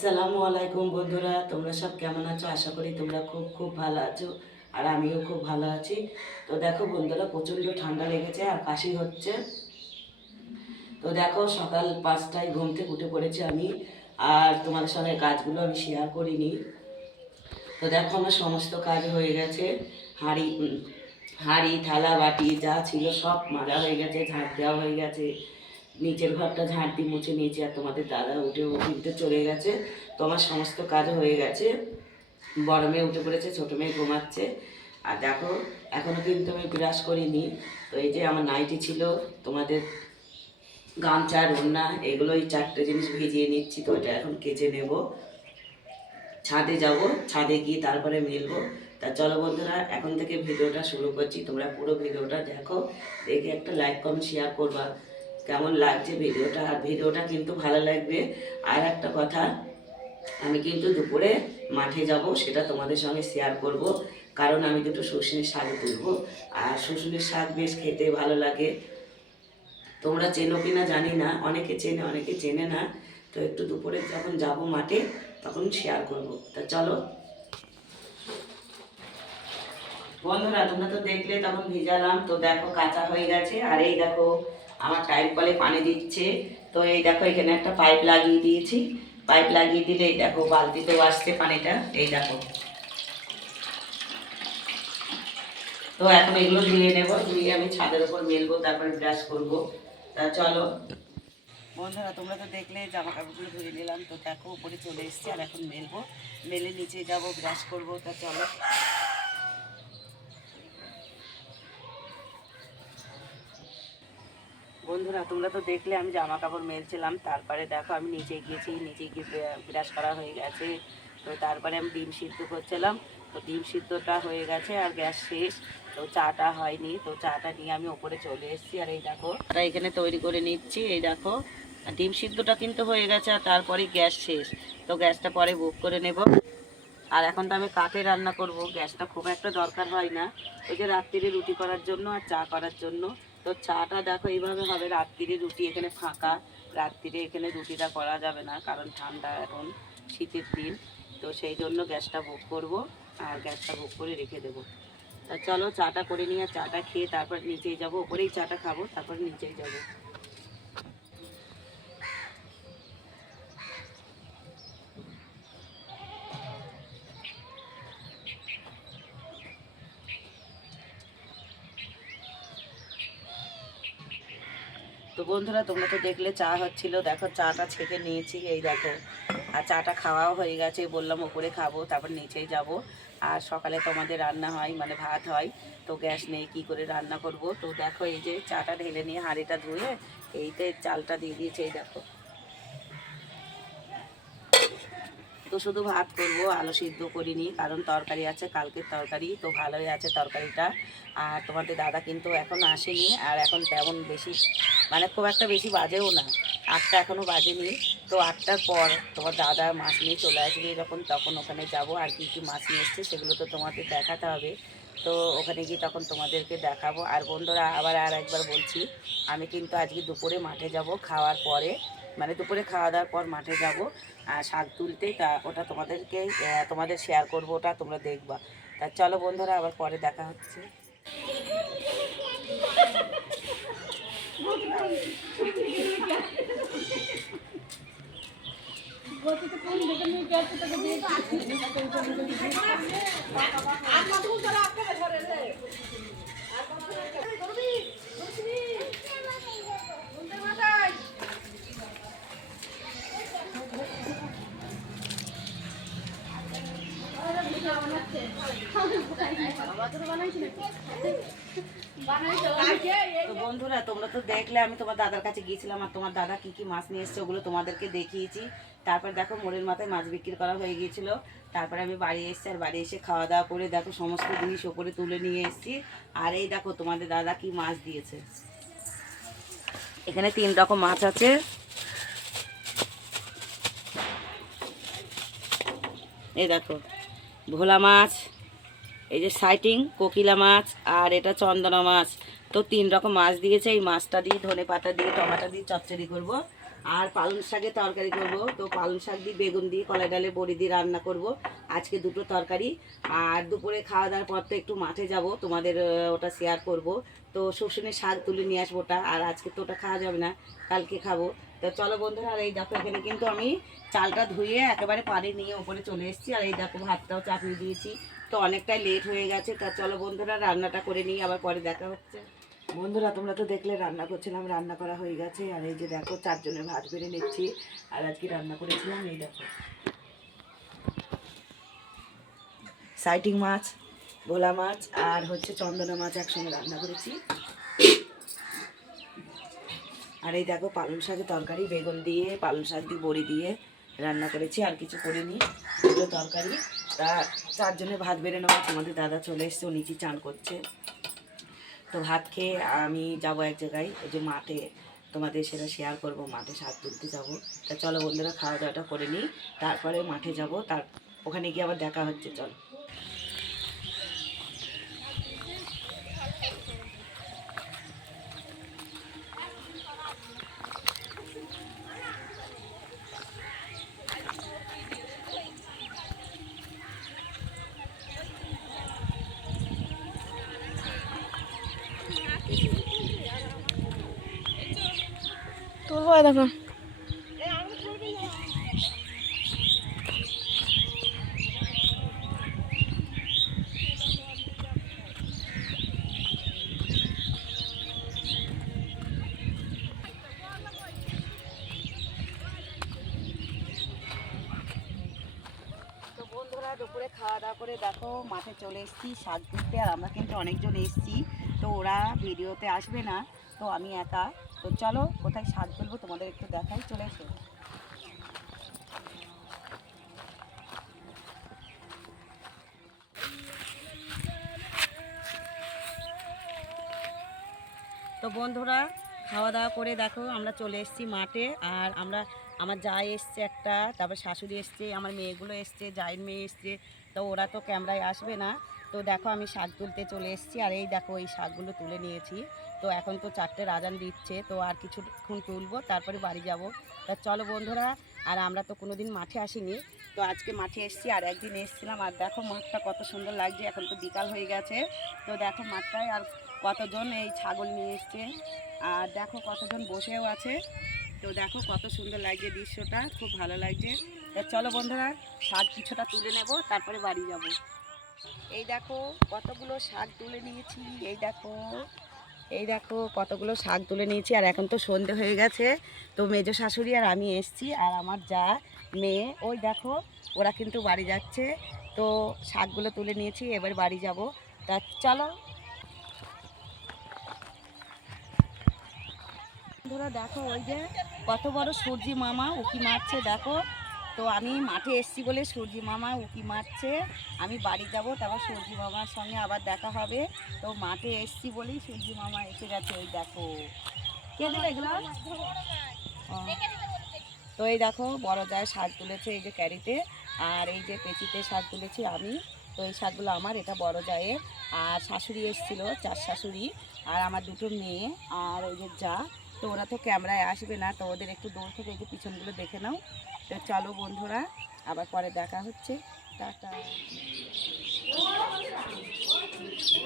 আসসালামু আলাইকুম বন্ধুরা, তোমরা সব কেমন আছো? আশা করি তোমরা খুব খুব ভালো আছো, আর আমিও খুব ভালো আছি। তো দেখো বন্ধুরা, প্রচণ্ড ঠান্ডা লেগেছে আর কাশি হচ্ছে। তো দেখো, সকাল 5টায় ঘুম থেকে উঠে পড়েছি আমি, আর তোমাদের সঙ্গে কাজগুলো আমি শেয়ার করিনি। তো দেখো, আমার সমস্ত কাজ হয়ে গেছে। হাঁড়ি হাঁড়ি থালা বাটি যা ছিল সব মাজা হয়ে গেছে, ঝাঁট দেওয়া হয়ে গেছে। নিচের ঘরটা ঝাঁট দিয়ে মুছে নিয়েছি, আর তোমাদের দাদা উঠে উঠতে চলে গেছে। তো আমার সমস্ত কাজ হয়ে গেছে। বড় মেয়ে উঠে পড়েছে, ছোটো মেয়ে ঘুমাচ্ছে। আর দেখো, এখনও কিন্তু আমি ব্রাশ করিনি। তো এই যে আমার নাইটি ছিল, তোমাদের গামছা ওড়না এগুলো, এই 4টে জিনিস ভিজিয়ে নিচ্ছি। তো এটা এখন কেচে নেব, ছাদে যাব, ছাদে গিয়ে তারপরে মেলবো। তা চলো বন্ধুরা, এখন থেকে ভিডিওটা শুরু করছি। তোমরা পুরো ভিডিওটা দেখো, দেখে একটা লাইক কমেন্ট শেয়ার করবা কেমন লাগছে ভিডিওটা। আর ভিডিওটা কিন্তু ভালো লাগবে। আর একটা কথা, আমি কিন্তু দুপুরে মাঠে যাব, সেটা তোমাদের সঙ্গে শেয়ার করব। কারণ আমি দুটো শুশুনির শাক তুলবো, আর শুশুনির শাক বেশ খেতে ভালো লাগে। তোমরা চেনো কিনা জানি না, অনেকে চেনে অনেকে চেনে না। তো একটু দুপুরে যখন যাব মাঠে, তখন শেয়ার করব। তা চলো বন্ধুরা, তোমরা তো দেখলে তখন ভিজালাম। তো দেখো, কাঁচা হয়ে গেছে। আর এই দেখো, আমার টাইম কলে পানি দিচ্ছে। তো এই দেখো, এখানে একটা পাইপ লাগিয়ে দিয়েছি। পাইপ লাগিয়ে দিলে এই দেখো, বালতিতেও আসছে পানিটা। এই দেখো, তো এখন এগুলো ধুয়ে নেবো, ধুয়ে আমি ছাদের উপর মেলবো, তারপরে ব্রাশ করবো। তা চলো বন্ধুরা, তোমরা তো দেখলে জামা কাপড়গুলো ধুয়ে নিলাম। তো দেখো, উপরে চলে এসেছি, আর এখন মেলবো, মেলে নিচে যাব, ব্রাশ করবো। তা চলো বন্ধুরা, তোমরা তো দেখলে আমি জামা কাপড় মেলছিলাম। তারপরে দেখো, আমি নিচে গিয়েছি, নিচে গিয়ে ব্রাশ করা হয়ে গেছে। তো তারপরে আমি ডিম সিদ্ধ করছিলাম। তো ডিম সিদ্ধটা হয়ে গেছে, আর গ্যাস শেষ। তো চাটা হয়নি, তো চাটা নিয়ে আমি ওপরে চলে এসেছি। আর এই দেখো, ওটা এখানে তৈরি করে নিচ্ছি। এই দেখো, আর ডিম সিদ্ধটা কিন্তু হয়ে গেছে, আর তারপরে গ্যাস শেষ। তো গ্যাসটা পরে বুক করে নেব। আর এখন তো আমি কাঠে রান্না করব, গ্যাসটা খুব একটা দরকার হয় না। ওই যে রাত্রিরে রুটি করার জন্য আর চা করার জন্য। তো চাটা দেখো এইভাবে হবে, রাত্রিরে রুটি এখানে ফাঁকা। রাত্রিরে এখানে রুটিটা করা যাবে না, কারণ ঠান্ডা, এখন শীতের দিন। তো সেই জন্য গ্যাসটা বুক করব, আর গ্যাসটা বুক করে রেখে দেবো। তা চলো, চাটা করে নিয়ে চাটা খেয়ে তারপর নিচেই যাব, ওপরেই চাটা খাবো, তারপর নিচেই যাব। তো বন্ধুরা, তোমরা তো দেখলে চা হচ্ছিল। দেখো, চাটা ছেঁকে নিয়েছি, এই দেখো। আর চাটা খাওয়াও হয়ে গেছে, বললাম ওপরে খাবো, তারপর নিচেই যাব। আর সকালে তোমাদের রান্না হয়, মানে ভাত হয়। তো গ্যাস নেই, কি করে রান্না করব। তো দেখো, এই যে চাটা ঢেলে নিয়ে হাঁড়িটা ধুয়ে এইতে চালটা দিয়ে দিয়েছে, এই দেখো। তো শুধু ভাত করবো, আলু সিদ্ধ করিনি, কারণ তরকারি আছে, কালকের তরকারি। তো ভালোই আছে তরকারিটা। আর তোমাদের দাদা কিন্তু এখন আসেনি, আর এখন তেমন বেশি, মানে খুব একটা বেশি বাজেও না। 8টা এখনও বাজেনি। তো 8টার পর তোমার দাদা মাছ নিয়ে চলে আসবে যখন, তখন ওখানে যাব। আর কি কি মাছ নিয়ে এসছে সেগুলো তো তোমাদের দেখাতে হবে। তো ওখানে গিয়ে তখন তোমাদেরকে দেখাবো। আর বন্ধুরা, আবার আর একবার বলছি, আমি কিন্তু আজকে দুপুরে মাঠে যাব, খাওয়ার পরে, মানে দুপুরে খাওয়া দাওয়ার পর মাঠে যাব আর শাক তুলতে। তা ওটা তোমাদেরকে তোমাদের শেয়ার করব, ওটা তোমরা দেখবা। তা চলো বন্ধুরা, আবার পরে দেখা হচ্ছে। তো বন্ধুরা, তোমরা তো দেখলে আমি তোমার দাদার কাছে গিয়েছিলাম, আর তোমার দাদা কি কি মাছ নিয়ে এসছে ওগুলো তোমাদেরকে দেখিয়েছি। তারপর দেখো, মোড়ের মাথায় মাছ বিক্রি করা হয়ে গিয়েছিল। তারপরে আমি বাড়ি এসেছি, আর বাড়ি এসে খাওয়া দাওয়া করে দেখো সমস্ত জিনিস ওপরে তুলে নিয়ে এসেছি। আর এই দেখো, তোমাদের দাদা কি মাছ দিয়েছে। এখানে 3 রকম মাছ আছে। এই দেখো, ভোলা মাছ, এই যে সাইটিং কোকিলা মাছ, আর এটা চন্দনা মাছ। তো 3 রকম মাছ দিয়েছে। এই মাছটা দিয়ে ধনে পাতা দিয়ে টমেটো দিয়ে চচ্চড়ি করব, আর পালং শাকের তরকারি করব। তো পালং শাক দিয়ে বেগুন দিয়ে কলাই ডালে বড়ি দিয়ে রান্না করব আজকে, দুটো তরকারি। আর দুপুরে খাওয়া দাওয়ার পর তো একটু মাঠে যাব, তোমাদের ওটা শেয়ার করব। তো শুশুনের শাক তুলে নিয়ে আসবো ওটা, আর আজকে তো ওটা খাওয়া যাবে না, কালকে খাবো। তো চলো বন্ধুরা, আর এই দেখো এখানে কিন্তু আমি চালটা ধুয়ে একেবারে পানি নিয়ে ওপরে চলে এসেছি। আর এই দেখো ভাতটাও চাপিয়ে দিয়েছি। তো অনেকটাই লেট হয়ে গেছে। তা চলো বন্ধুরা, রান্নাটা করে নিই, আবার পরে দেখা হচ্ছে। বন্ধুরা তোমরা তো দেখলে রান্না করছিলাম, রান্না করা হয়ে গেছে। আর এই যে দেখো 4 জনের ভাত বেড়ে নিচ্ছি। আর আজকে রান্না করেছিলাম এই দেখো সাইটিং মাছ, ভোলা মাছ আর হচ্ছে চন্দনা মাছ একসঙ্গে রান্না করেছি। আর এই দেখো পালং শাকের তরকারি, বেগুন দিয়ে পালং শাক দিয়ে বড়ি দিয়ে রান্না করেছি, আর কিছু করিনি, দুটো তরকারি। তা 4 জনের ভাত বেড়ে নেওয়া, তোমাদের দাদা চলে এসছে, ও নিচে চান করছে। তো ভাত খেয়ে আমি যাব এক জায়গায়, ওই যে মাঠে, তোমাদের সেটা শেয়ার করব, মাঠে শাক তুলতে যাব। তা চলো বন্ধুরা, খাওয়া দাওয়াটা করে নিই, তারপরে মাঠে যাব, তার ওখানে গিয়ে আবার দেখা হচ্ছে। চলো। তুলবো দেখো। তো বন্ধুরা দুপুরে খাওয়া দাওয়া করে দেখো মাঠে চলে এসেছি শাক তুলতে। আর আমরা কিন্তু অনেকজন এসেছি, তো ওরা ভিডিওতে আসবে না, তো আমি একা। তো চলো কোথায় শাক তুলবো তোমাদের একটু দেখাই, চলে এসো। তো বন্ধুরা খাওয়া দাওয়া করে দেখো আমরা চলে এসেছি মাঠে। আর আমার জায় এসছে একটা, তারপর শাশুড়ি এসছে, আমার মেয়েগুলো এসছে, জায়ের মেয়ে এসছে। তো ওরা তো ক্যামেরায় আসবে না। তো দেখো আমি শাক তুলতে চলে এসেছি। আর এই দেখো এই শাকগুলো তুলে নিয়েছি। তো এখন তো 4টে আজান দিচ্ছে, তো আর কিছুক্ষণ তুলবো, তারপরে বাড়ি যাব। তা চলো বন্ধুরা, আর আমরা তো কোনো দিন মাঠে আসিনি, তো আজকে মাঠে এসেছি। আর একদিন এসেছিলাম। আর দেখো মাঠটা কত সুন্দর লাগছে, এখন তো বিকাল হয়ে গেছে। তো দেখো মাঠটায় আর কতজন এই ছাগল নিয়ে এসছে, আর দেখো কতজন বসেও আছে। তো দেখো কত সুন্দর লাগছে দৃশ্যটা, খুব ভালো লাগছে। তা চলো বন্ধুরা, শাক কিছুটা তুলে নেব, তারপরে বাড়ি যাব। এই দেখো কতগুলো শাক তুলে নিয়েছি, এই দেখো কতগুলো শাক তুলে নিয়েছি। আর এখন তো সন্ধে হয়ে গেছে। তো মেজো শাশুড়ি আর আমি এসছি, আর আমার যা মেয়ে, ওই দেখো ওরা কিন্তু বাড়ি যাচ্ছে। তো শাকগুলো তুলে নিয়েছি, এবার বাড়ি যাব। তা চলো বন্ধুরা, দেখো ওই যে কত বড় সূর্যি মামা উকি মারছে দেখো। তো আমি মাঠে এসছি বলে সূর্যি মামা উকি মারছে, আমি বাড়ি যাব, তারপর সূর্যি মামার সঙ্গে আবার দেখা হবে। তো মাঠে এসছি বলেই সূর্যি মামা এসে গেছে। ওই দেখো কে দিল এগুলো। ও, তো এই দেখো বড় যায় শাক তুলেছে এই যে ক্যারিতে, আর এই যে পেঁচিতে শাক তুলেছি আমি। তো এই শাকগুলো আমার, এটা বড় জায়ের। আর শাশুড়ি এসেছিলো, 4 শাশুড়ি, আর আমার দুটো মেয়ে, আর ওই যে যা। তো ওরা তো ক্যামেরায় আসবে না, তো ওদের একটু দূর থেকে এই যে পিছনগুলো দেখে নাও। তো চলো বন্ধুরা, আবার পরে দেখা হচ্ছে, টাটা।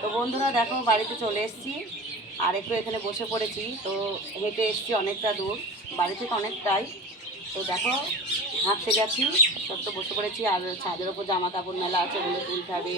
তো বন্ধুরা দেখো বাড়িতে চলে এসেছি, আর একটু এখানে বসে পড়েছি। তো হেঁটে এসেছি অনেকটা দূর, বাড়ি থেকে অনেকটাই। তো দেখো হাঁটতে যাচ্ছি, সব তো বসে পড়েছি। আর ছাদের ওপর জামা কাপড় মেলা আছে, ওগুলো তুলতে হবে।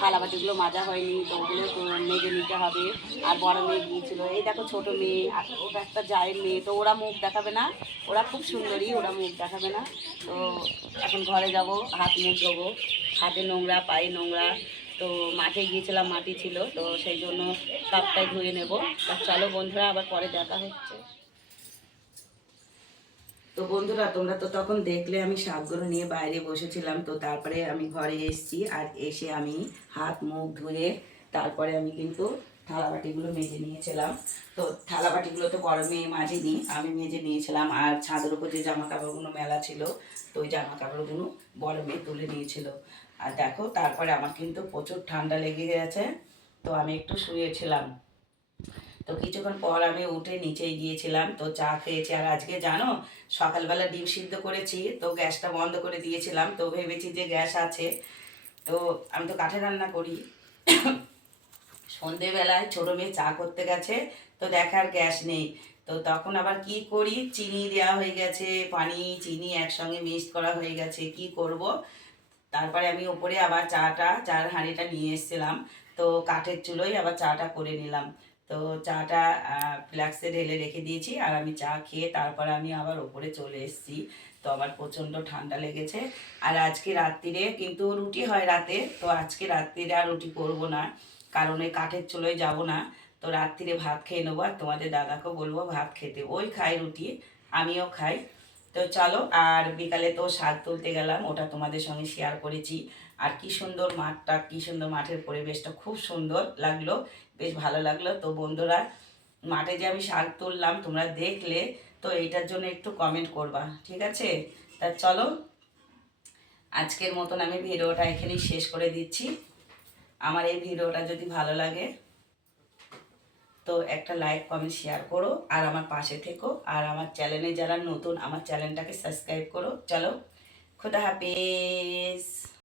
থালাবাটিগুলো মাজা হয়নি, তো ওগুলো মেজে নিতে হবে। আর বড় মেয়ে গিয়েছিলো, এই দেখো ছোট মেয়ে, আর ওটা একটা জায়ের মেয়ে। তো ওরা মুখ দেখাবে না, ওরা খুব সুন্দরী, ওরা মুখ দেখাবে না। তো এখন ঘরে যাব, হাত মুখ ধোবো, হাতে নোংরা, পায়ে নোংরা। তো মাঠে গিয়েছিলাম, মাটি ছিল, তো সেই জন্য সবটাই ধুয়ে নেব। তা চলো বন্ধুরা, আবার পরে দেখা হচ্ছে। তো বন্ধুরা তোমরা তো তখন দেখলে আমি শাকগুলো নিয়ে বাইরে বসেছিলাম। তো তারপরে আমি ঘরে এসেছি, আর এসে আমি হাত মুখ ধুয়ে তারপরে আমি কিন্তু থালাবাটিগুলো মেজে নিয়েছিলাম। তো থালাবাটিগুলো তো বড় মেয়ে মাজেনি, আমি মেজে নিয়েছিলাম। আর ছাদের উপর যে জামা কাপড়গুলো মেলা ছিল, তো ওই জামা কাপড়গুলো বড় মেয়ে তুলে নিয়েছিল। আর দেখো তারপরে আমার কিন্তু প্রচুর ঠান্ডা লেগে গেছে, তো আমি একটু শুয়েছিলাম। তো কিছুক্ষণ পর আমি উঠে নিচে গিয়েছিলাম, তো চা খেয়েছি। আর আজকে জানো সকালবেলা ডিম সিদ্ধ করেছি, তো গ্যাসটা বন্ধ করে দিয়েছিলাম, তো ভেবেছি যে গ্যাস আছে। তো আমি তো কাঠে রান্না করি। সন্ধেবেলায় ছোটো মেয়ে চা করতে গেছে, তো দেখার গ্যাস নেই। তো তখন আবার কি করি, চিনি দেওয়া হয়ে গেছে, পানি চিনি একসঙ্গে মিক্স করা হয়ে গেছে, কি করব। তারপরে আমি ওপরে আবার চার হাঁড়িটা নিয়ে এসেছিলাম, তো কাঠের চুলোয় আবার চাটা করে নিলাম। তো চাটা ফ্লাক্সে ঢেলে রেখে দিয়েছি, আর আমি চা খেয়ে তারপরে আমি আবার ওপরে চলে এসেছি। তো আমার প্রচণ্ড ঠান্ডা লেগেছে। আর আজকে রাত্রিরে কিন্তু রুটি হয় রাতে, তো আজকে রাত্রিরে আর রুটি করব না, কারণ এই কাঠের চুলোয় যাব না। তো রাত্রিরে ভাত খেয়ে নেবো, আর তোমাদের দাদাকেও বলবো ভাত খেতে, ওই খাই রুটি, আমিও খাই। তো চলো, আর বিকালে তো শাক তুলতে গেলাম, ওটা তোমাদের সঙ্গে শেয়ার করেছি। আর কি সুন্দর মাঠটা, কি সুন্দর মাঠের পরিবেশটা, খুব সুন্দর লাগলো, বেশ ভালো লাগলো। তো বন্ধুরা, মাঠে যে আমি শাক তুললাম তোমরা দেখলে, তো এইটার জন্য একটু কমেন্ট করবা, ঠিক আছে? তা চলো, আজকের মতন আমি ভিডিওটা এখানেই শেষ করে দিচ্ছি। আমার এই ভিডিওটা যদি ভালো লাগে তো একটা লাইক কমেন্ট শেয়ার করো, আর আমার পাশে থেকো। আর আমার চ্যানেলে যারা নতুন, আমার চ্যানেলটাকে সাবস্ক্রাইব করো। চলো, খুদা হাফেজ।